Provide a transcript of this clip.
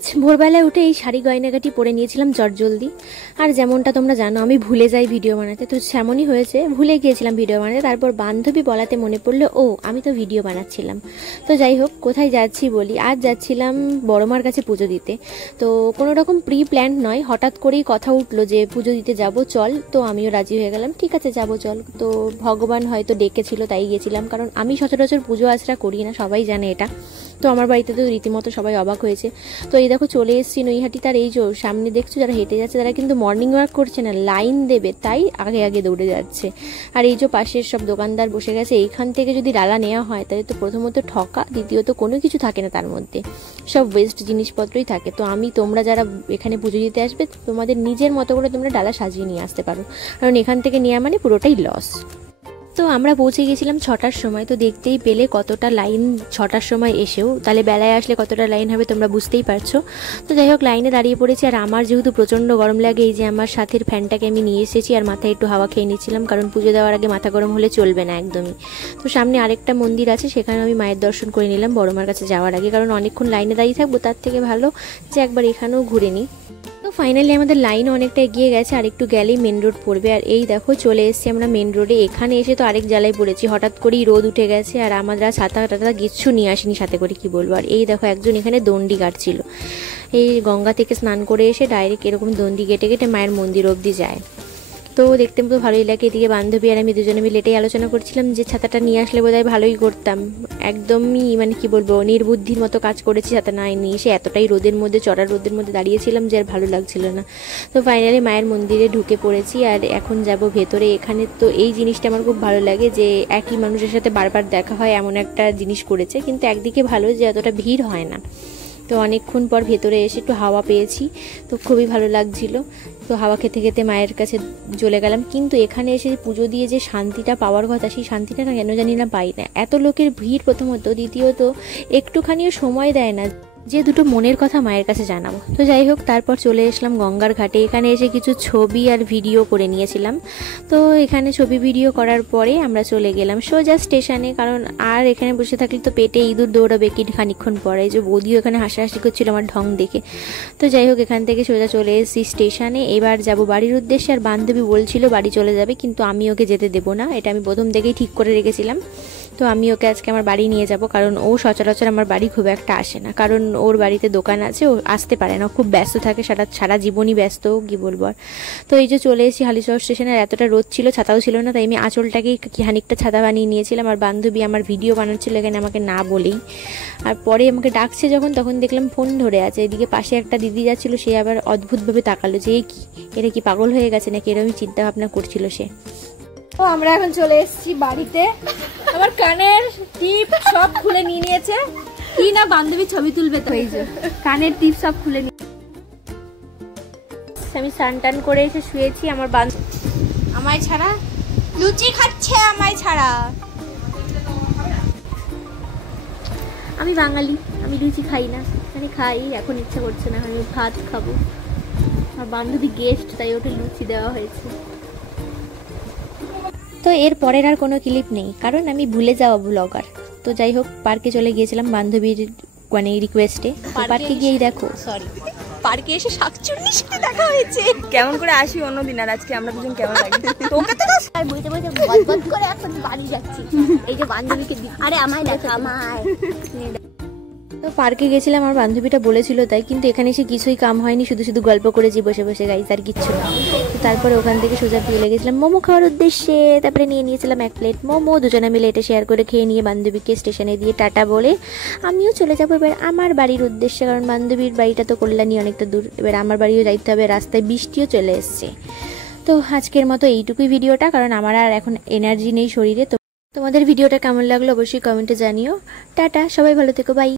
আজ ভোরবেলায় উঠে এই শাড়ি গয়নাগাটি পরে নিয়েছিলাম চটজলদি। আর যেমনটা তোমরা জানো আমি ভুলে যাই ভিডিও বানাতে, তো সেমনই হয়েছে, ভুলে গিয়েছিলাম ভিডিও বানাতে। তারপর বান্ধবী বলাতে মনে পড়লো ও আমি তো ভিডিও বানাচ্ছিলাম। তো যাই হোক, কোথায় যাচ্ছি বলি, আজ যাচ্ছিলাম বড়মার কাছে পুজো দিতে। তো কোনো রকম প্রি প্ল্যান নয়, হঠাৎ করেই কথা উঠলো যে পুজো দিতে যাব চল, তো আমিও রাজি হয়ে গেলাম, ঠিক আছে যাবো চল। তো ভগবান হয়তো ডেকেছিল তাই গেছিলাম, কারণ আমি সচরাচর পুজো আচরা করি না, সবাই জানে এটা। তো আমার বাড়িতে তো রীতিমতো সবাই অবাক হয়েছে। তো এই দেখো চলে এসেছি নৈহাটি, তার এই যে সামনে দেখছো যারা হেঁটে যাচ্ছে তারা কিন্তু মর্নিং ওয়াক করছে না, লাইন দেবে তাই আগে আগে দৌড়ে যাচ্ছে। আর এই যে পাশের সব দোকানদার বসে গেছে, এইখান থেকে যদি ডালা নেওয়া হয় তাহলে তো প্রথমত ঠকা, দ্বিতীয়ত কোনো কিছু থাকে না তার মধ্যে, সব ওয়েস্ট জিনিসপত্রই থাকে। তো তোমরা যারা এখানে পুজো দিতে আসবে তোমাদের নিজের মতো করে তোমরা ডালা সাজিয়ে নিয়ে আসতে পারো, কারণ এখান থেকে নেওয়া মানে পুরোটাই লস। তো আমরা পৌঁছে গেছিলাম 6টার সময়, তো দেখতেই পেলে কতটা লাইন 6টার সময় এসেও, তাহলে বেলায় আসলে কতটা লাইন হবে তোমরা বুঝতেই পারছো। তো যাই হোক লাইনে দাঁড়িয়ে পড়েছি, আর আমার যেহেতু প্রচণ্ড গরম লাগে, এই যে আমার সাথের ফ্যানটাকে আমি নিয়ে এসেছি আর মাথায় একটু হাওয়া খেয়ে নিচ্ছিলাম, কারণ পুজো দেওয়ার আগে মাথা গরম হলে চলবে না একদমই। তো সামনে আরেকটা মন্দির আছে, সেখানে আমি মায়ের দর্শন করে নিলাম বড়মার কাছে যাওয়ার আগে, কারণ অনেকক্ষণ লাইনে দাঁড়িয়ে থাকবো, তার থেকে ভালো যে একবার এখানেও ঘুরে নিই। তো ফাইনালি আমাদের লাইনও অনেকটা এগিয়ে গেছে, আর একটু গেলেই মেন রোড পড়বে। আর এই দেখো চলে এসেছি আমরা মেন রোডে। এখানে এসে তো আরেক জ্বালায় পড়েছি, হঠাৎ করেই রোদ উঠে গেছে, আর আমরা ছাতা টাতা কিচ্ছু নিয়ে আসিনি সাথে করে, কি বলবো। আর এই দেখো একজন এখানে দণ্ডি কাটছিল, এই গঙ্গা থেকে স্নান করে এসে ডাইরেক্ট এরকম দণ্ডি কেটে কেটে মায়ের মন্দির অবধি যায়। তো দেখতে তো ভালোই লাগে। এদিকে বান্ধবী আর আমি দুজনে মিলে এটাই আলোচনা করছিলাম যে ছাতাটা নিয়ে আসলে বোধহয় ভালোই করতাম, একদমই মানে কি বলবো নির্বুদ্ধির মতো কাজ করেছি ছাতা না নিয়ে এসে। এতটাই রোদের মধ্যে, চড়ার রোদের মধ্যে দাঁড়িয়েছিলাম যে আর ভালো লাগছিল না। তো ফাইনালি মায়ের মন্দিরে ঢুকে পড়েছি, আর এখন যাব ভেতরে। এখানে তো এই জিনিসটা আমার খুব ভালো লাগে যে একই মানুষের সাথে বারবার দেখা হয়, এমন একটা জিনিস করেছে। কিন্তু একদিকে ভালো যে এতটা ভিড় হয় না। তো অনেকক্ষণ পর ভেতরে এসে একটু হাওয়া পেয়েছি, তো খুবই ভালো লাগছিল। তো হাওয়া খেতে খেতে মায়ের কাছে চলে গেলাম। কিন্তু এখানে এসে পুজো দিয়ে যে শান্তিটা পাওয়ার কথা, সেই শান্তিটা না কেন জানি না পাই না। এত লোকের ভিড় প্রথমত, দ্বিতীয়ত একটুখানিও সময় দেয় না যে দুটো মনের কথা মায়ের কাছে জানাবো। তো যাই হোক তারপর চলে এসলাম গঙ্গার ঘাটে। এখানে এসে কিছু ছবি আর ভিডিও করে নিয়েছিলাম। তো এখানে ছবি ভিডিও করার পরে আমরা চলে গেলাম সোজা স্টেশনে, কারণ আর এখানে বসে থাকলে তো পেটে ইঁদুর দৌড়াবে খানিকক্ষণ পরে। যে বৌদিও এখানে হাসাহাসি করছিল আমার ঢং দেখে। তো যাই হোক এখান থেকে সোজা চলে এসেছি স্টেশনে, এবার যাব বাড়ির উদ্দেশ্যে। আর বান্ধবী বলছিল বাড়ি চলে যাবে, কিন্তু আমি ওকে যেতে দেবো না, এটা আমি প্রথম থেকেই ঠিক করে রেখেছিলাম। তো আমি ওকে আজকে আমার বাড়ি নিয়ে যাব, কারণ ও সচরাচর আমার বাড়ি খুব একটা আসে না, কারণ ওর বাড়িতে দোকান আছে, ও আসতে পারে না, খুব ব্যস্ত থাকে, সারা জীবনই ব্যস্ত, কি বলবো আর। তো এই যে চলে এসেছি হালিশহর স্টেশনে। আর এতটা রোদ ছিল, ছাতাও ছিল না, তাই আমি আঁচলটাকেই খানিকটা ছাতা বানিয়ে নিয়েছিলাম। আর বান্ধবী আমার ভিডিও বানাচ্ছিল এখানে আমাকে না বলেই। আর পরে আমাকে ডাকছে যখন, তখন দেখলাম ফোন ধরে আছে। এদিকে পাশে একটা দিদি যাচ্ছিল, সে আবার অদ্ভুতভাবে তাকালো যে এটা কি পাগল হয়ে গেছে নাকি, এরকমই চিন্তা ভাবনা করছিল সে। তো আমরা এখন চলে এসেছি বাড়িতে। আমার কানের টিপ সব খুলে নিয়ে নিয়েছে, কি না বান্ধবী ছবি তুলবে, তো এই যে কানের টিপ সব খুলে নিয়ে আমি স্নান টান করে এসে শুয়েছি। আমার আমায় ছাড়া লুচি খাচ্ছে, আমায় ছাড়া। আমি বাঙালি, আমি লুচি খাই না, মানে খাই এখন ইচ্ছা করছে না, আমি ভাত খাবো। আমার বান্ধবী গেস্ট, তাই ওকে লুচি দেওয়া হয়েছে। তো এর পরের আর কোনো ক্লিপ নেই, কারণ আমি ভুলে যাওয়া ব্লগার। তো যাই হোক পার্কে চলে গিয়েছিলাম বান্ধবীর মানে রিকোয়েস্টে। পার্কে গিয়েই দেখো, সরি পার্কে এসে শাকচুন্নির সাথে দেখা হয়েছে। কেমন করে আসি অন্যদিন, আর আজকে আমরা দুজন কেমন লাগে তোকে তো বইতে বইতে বদবদ করে এখন বাড়ি যাচ্ছি। এই যে বান্ধবীকে আরে আমায় দেখা, আমায়। তো পার্কে গেছিলাম, আমার বান্ধবীটা বলেছিল তাই, কিন্তু এখানে এসে কিছুই কাম হয়নি, শুধু শুধু গল্প করেছি বসে বসে, গাইজ আর কিচ্ছু না। তারপরে ওখান থেকে সোজা চলে গেছিলাম মোমো খাওয়ার উদ্দেশ্যে। তারপরে নিয়ে নিয়েছিলাম 1 প্লেট মোমো, দুজনে মিলে এটা শেয়ার করে খেয়ে নিয়ে বান্ধবীকে স্টেশনে দিয়ে টাটা বলে আমিও চলে যাবো এবার আমার বাড়ির উদ্দেশ্যে, কারণ বান্ধবীর বাড়িটা তো কল্যাণী অনেকটা দূর, এবার আমার বাড়িও যাইতে হবে। রাস্তায় বৃষ্টিও চলে এসছে। তো আজকের মতো এইটুকুই ভিডিওটা, কারণ আমার আর এখন এনার্জি নেই শরীরে। তো তোমাদের ভিডিওটা কেমন লাগলো অবশ্যই কমেন্টে জানিও। টাটা, সবাই ভালো থেকো, বাই।